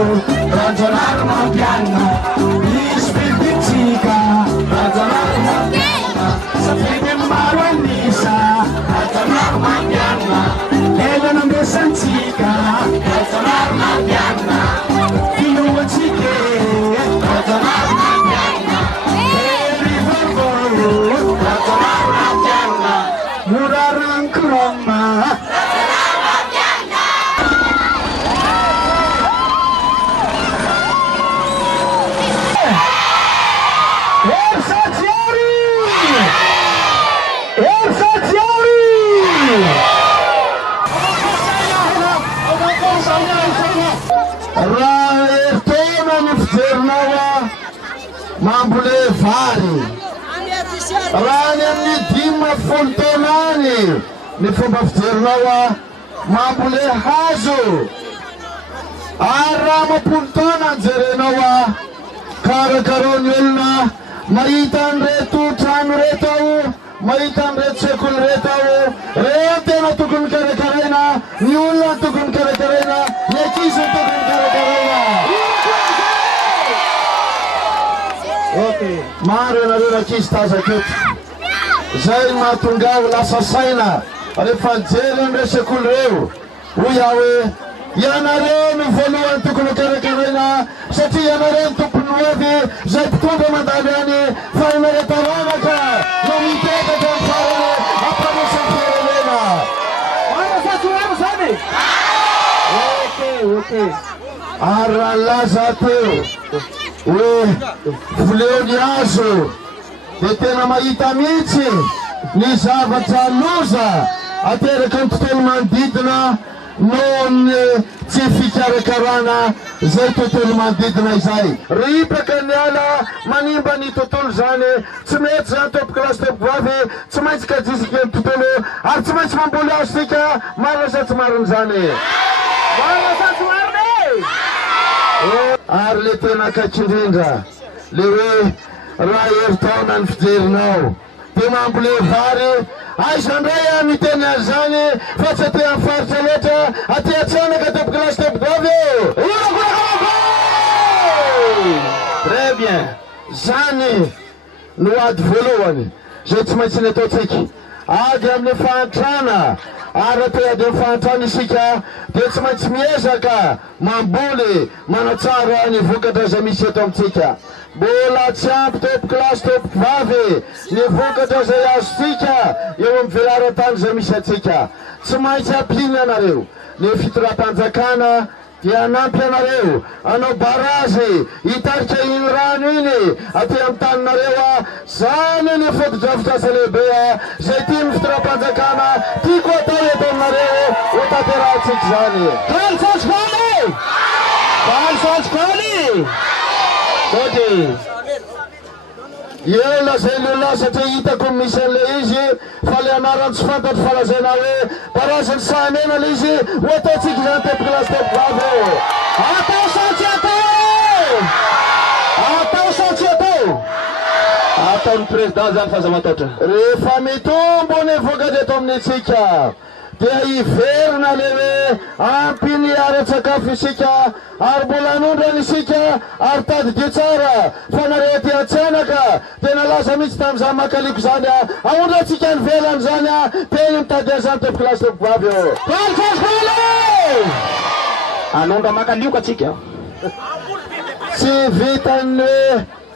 Rajaonarimampianina misy bibitsika Rajaonarimampianina safety maro anisa Rajaonarimampianina elana ambesantsika Rajaonarimampianina filohatsika Rajaonarimampianina Hery vaovao Rajaonarimampianina murarankoroma Mambule Hery raha ny amin'ny 10 taonany ny fomba fijerinao mambole hazo ary raha 10 taona anjerenao karakaron'ny olona mahita an'ireto trano reto mahita an'ireto sekoly reto reo tena tokony karakaraina ny olona tokony karakaraina ny ankizy tokony karakaraina. Maro ianareo ankizy tazaketo zay mahatonga lasa saina rehefa jery an'ireo sekoly reo hoy aho hoe ianareo ny voalohany tokony karakaraina satria ianareo ny tompony avy zay mpitondra mandalo any fa ianareo taranaka no mipetaka amin'ny farany ampanosan'ny firenena. Ary raha laza teo hoe voleony azo dia tena mahita mihitsy ny zavatra loza ateraka ny tontolo manodidina noho ny tsy fikarakarana zay tontolo manodidina izay. Ripaka ny ala manimba ny tontolo zany tsy mety zany tompoklasy tompokavy tsy maintsy kajisika ny tontolo ary tsy maintsy mamboly azo sika marina sa tsy mariny zany marina sa tsy mariny ary le tena kakindrindra le hoe raha hery taona ny fijerinao dia mambole Hery aizandray miteny azy zany fa tsy aty amin'ny faritra loatra aty atsanaka tompoklasy tompokavy très bien zany no ady voalohany zay tsy maintsy ny ataotsika ady amin'ny fahantrana ary atao ady amin'ny fahantrana isika dia tsy maintsy miezaka mamboly manatsara ny vokatra zay misy eto amintsika. Mbola tsy ampy tompoklasy tompokavy ny vokatra zay azontsika eo amin'ny velaran-tany zay misy atsika. Tsy maintsy ampiny anareo ny fitoram-panjakana dia anampy anareo anao barazy hitarika iny rano iny aty amin'ny taninareo zany ny foto-drafitrasa lehibe zay tiany fitoram-panjakana tiako atao eto aminareo ho tanterahantsika zany. Eo lazay lehilahy satria hitako misy an'le izy fa le anarany tsy fantatro fa lazaina hoe barazany sahamena le izy ho ataotsika zany tompoklasy tompokavy atao satsy atao ataon'ny président zany faza mataotra rehefa mitombo ny vokatra eto amintsika dia iverina le hoe ampiny ara-tsakafo isika ary mbola anondrany isika ary tadidio tsara fa nareo aty atsanaka tena laza mihitsy tamin'izany makaliko zany aondratsika ny velany zany teny mitady azany tompoklasy tompokavy eo anondra makalioko atsika tsy vitan'ny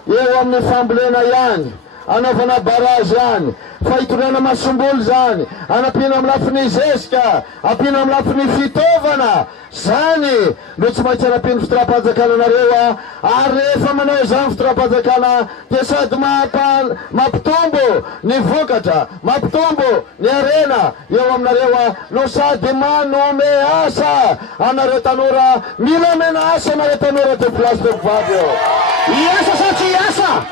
eo amin'ny fambolena ihany anaovana barazy ihany fa hitondrana masombolo zany anapina amin'ny lafiny zesika apina amin'ny lafiny fitaovana zany no tsy maintsy anapiny fitoram-panjakana nareo ary rehefa manao zany fitoram-panjakana dia sady mampitombo ny vokatra mampitombo ny arena eo aminareo no sady manome asa anareo tanora mila mena asa anareo tanora tompoklasy tompokavy iasa sa tsy iasa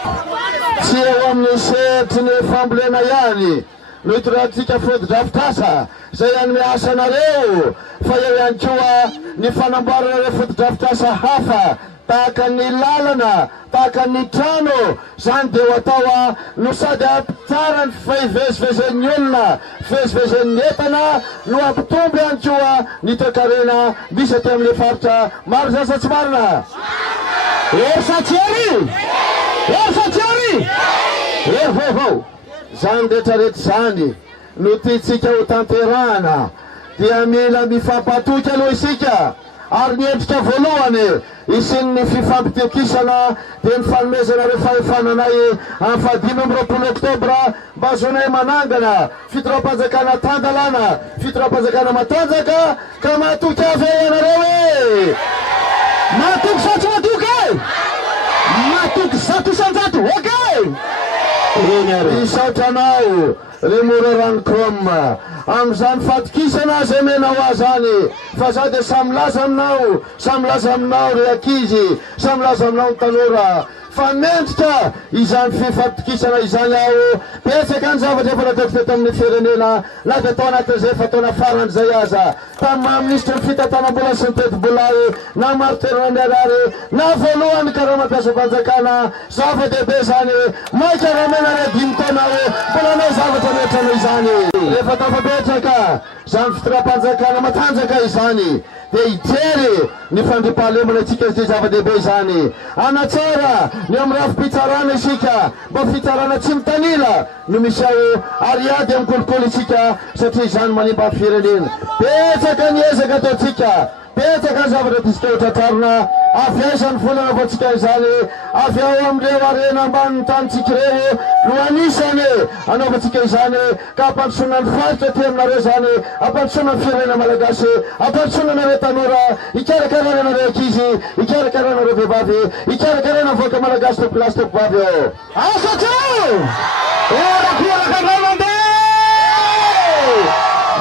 tsy eo amin'ny setry ny fambolena ihany no hitorantsika foto-drafitrasa zay ihany miasa anareo fa eo ihany koa ny fanamboaranareo foto-drafitrasa hafa tahaka ny lalana, tahaka ny trano, zany dia ho atao no sady tsara ny fivezivezen'ny olona, fivezivezen'ny entana no ampitombo ihany koa ny toe-karena misy aty amin'ny faritra. Maro zany sa tsy marina? Ery sa tsy ery? Ery sa tsy ery? Ery vaovao. Zany rehetrarehetra zany no tiantsika ho tanterahana, dia mila mifampatoky aloha isika, ary ny endrika voalohany isin'ny fifampitokisana dia ny fanomezana re fahefananay amin'ny 25 oktobra mba azonay manangana fitoram-panjakana tandalana, fitoram-panjakana matanjaka, ka matoky avy ianareo e! Matoky sa tsy matoky? Matoky zato isanjato, okey! Isaotranao le mora ranokrom amin'izany fatokisana zay menao azany, fa za dia samy laza aminao, samy laza aminao re ankizy, samy laza aminao ny tanora, fa mendrika izany fifatokisana izany aho petsaka ny zavatra efa natao teto amin'ny firenena, na dia atao anatin'izay efa-taona farany zay aza, tamin'ny maha-ministra ny fitantanam-bola sy ny teti-bolay, na mariterana miarary, na voalohany karaha mampiasa fanjakana, zava-dehibe zany, maika raha menare 5 taona mbola anao zavatra mihoatrano izany. Rehefa tafapetraka zany fitoram-panjakana matanjaka izany, dia hijery ny fandripahalemana antsika izay zava-dehibe izany, anatsara ny amin'ny rafi-pitsarana isika, mba fitsarana tsy mitanila no misy ao ariady amin'ny kolokolo isika, satria izany manimba ny firenena. Petsaka ny ezaka ataotsika, petsaka ny zavatra tisika ho tratrarina, avy aizany volana avatsika izany, avy ao amin'ireo arena ambanin'ny tanitsika ireo no anisany anaovantsika izany, ka ampandrosoana ny faritra ty aminareo zany, ampandrosoana ny firenena malagasy, ampandrosoana nareo tanora, ikarakarana nareo ankizy, ikarakarana nareo vehivavy, ikarakarana voaka malagasy topilasy topivavy ao. Asatro!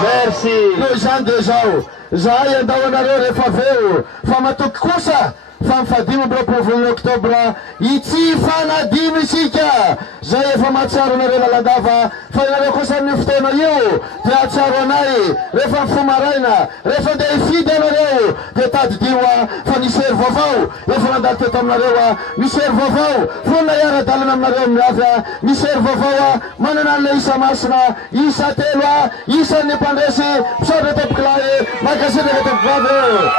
Merci. Noho izany dia zao, zahay andao anareo rehefa aveo, fa matoky kosa fa mifadimy 25 oktobra itsy fanadimy isika, zay efa mahatsaro anareo lalandava, fa inareo kosa ny fotoana io dia atsaro anay rehefa mifomaraina, rehefa ndeha hifidy anareo dia tadidio fa nisy hery vaovao efa nandalo teto aminareo, misy hery vaovao fonona iara-dalana aminareo miavy, misy hery vaovao manana an'ilay isa masina, isa telo isan'ny mpandresy mpisaotra topokilay magasinaka topivavy.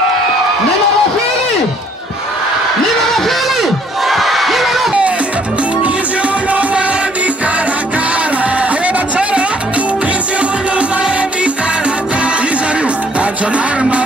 Numéro Hery! Numéro Hery! Izy olo mahay mikarakara, avy tsara! Izy olo mahay mikarakara, izy ario Rajaonarimampianina.